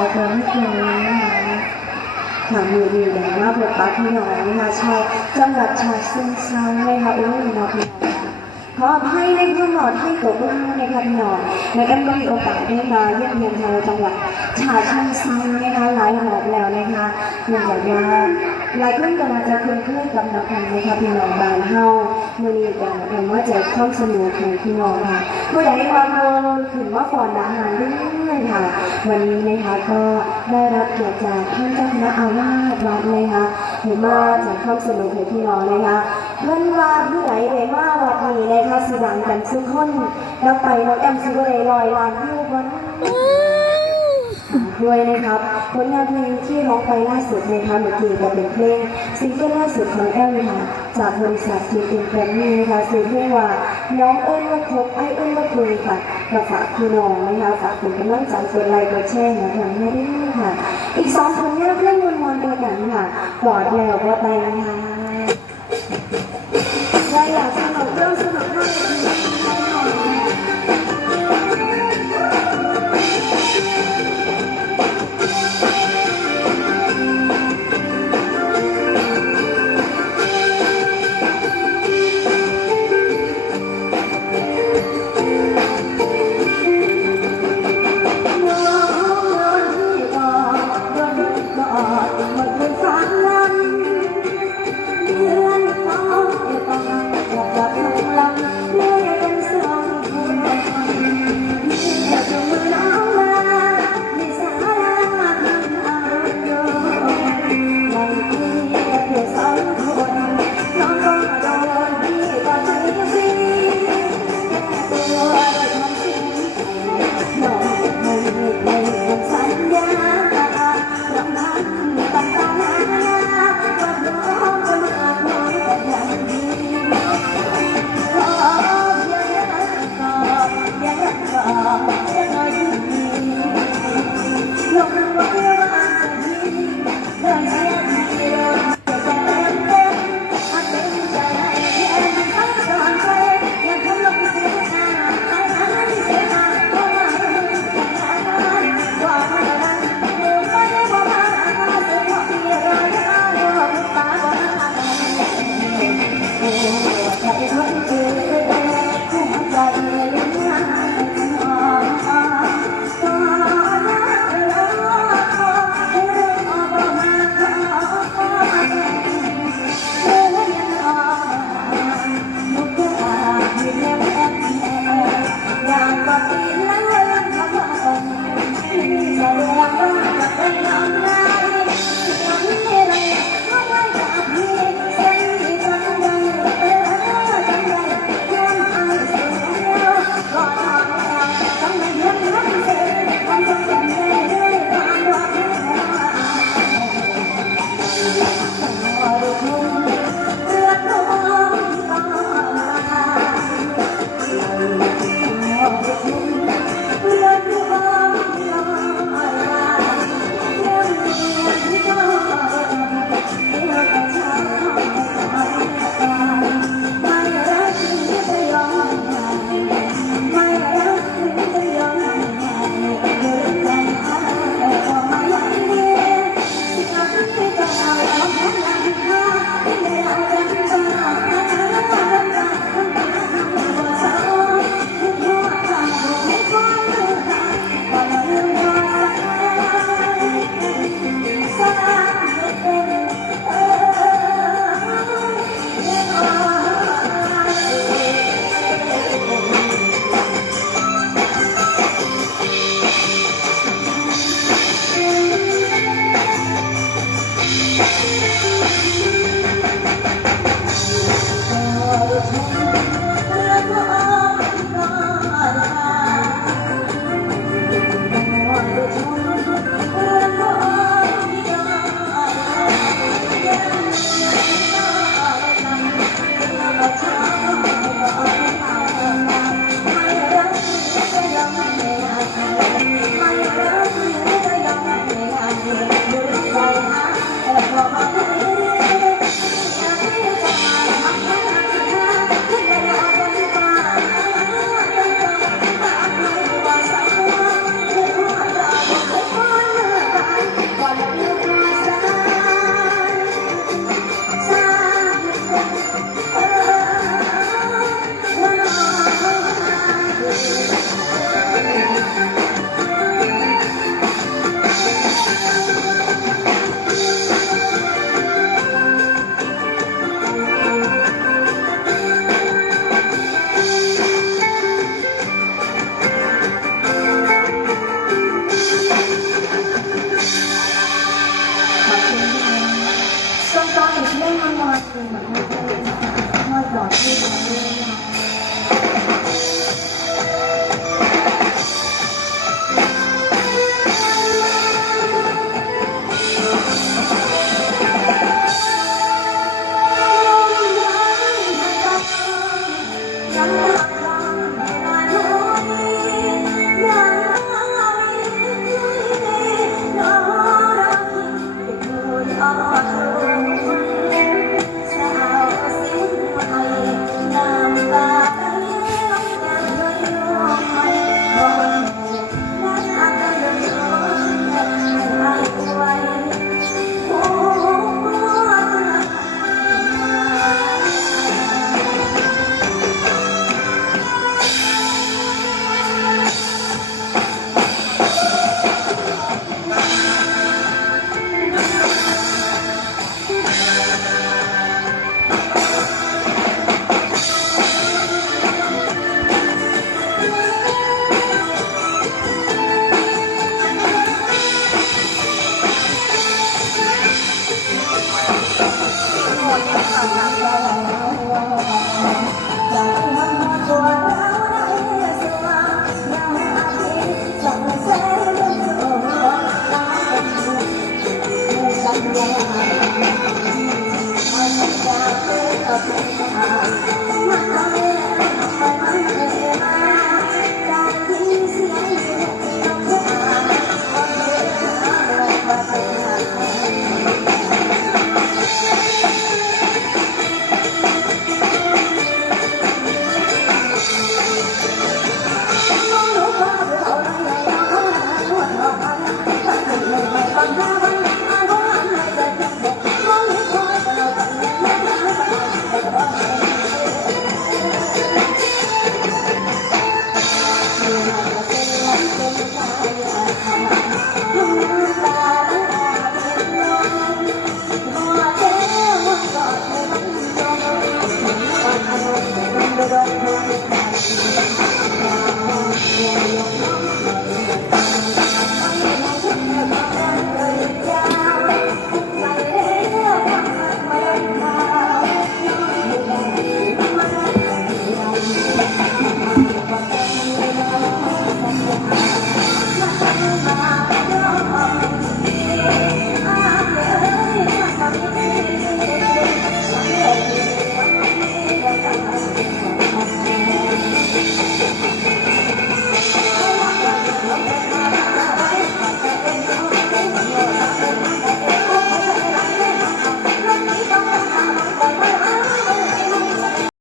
าวเมืองเมืองนะคะหามือดีอย่างว่าบทบาทพี่น้องนะชาวจังหวัดฉะเชิงเทรานะคะอุ้ยน้องพี่น้องขออภัยในผู้หลอดให้ตัวบ้างนะคะพี่น้องในกันก็มีโอกาสได้มาเยี่ยมเยียนชาวจังหวัดฉะเชิงเทรานะคะหลายหอบแล้วนะคะเนื่องจากว่าหลายคนก็อาจจะคุ้นเคยกับนักพันนะคะพี่น้องบานเฮาเมื่อนี้ก็เห็นว่าใจควาสนุกของพี่น้องค่ะผู้ใดมาเมืองถึงว่าฟอนดังงานด้วย ค่ะ วันนี้นะคะก็ได้รับเกียรติจากท่านเจ้าคณะอาวาสวัดนะคะเห็นมาจากข้ามสนุกขอพี่น้องนะคะเพื่อนว่าผู้ใดเห็นว่าวัดนี้นะคะสิดังกันซึ่งคนแล้วไปน้องแอมซิวเลยลอยลานที่วัน ด้วยนะครับผลงานเพลงที่ร้องไปล่าสุดนะคะเมื่อกี้ก็เป็นเพลงซิงเกิลล่าสุดของแอมค่ะจากบริษัททีเอ็นแกรมมี่นะคะชื่อเพลงว่าน้องเอิ้นว่าคบไอ้เอิ้นว่าคุยค่ะมาฝากพี่น้องนะคะฝากเป็นกำลังใจกดไลค์กดแชร์นะทางให้ด้วยค่ะ อีกสองผลงานเพลงมวลๆเดียวกันค่ะกอดแล้วก็ไปนะคะ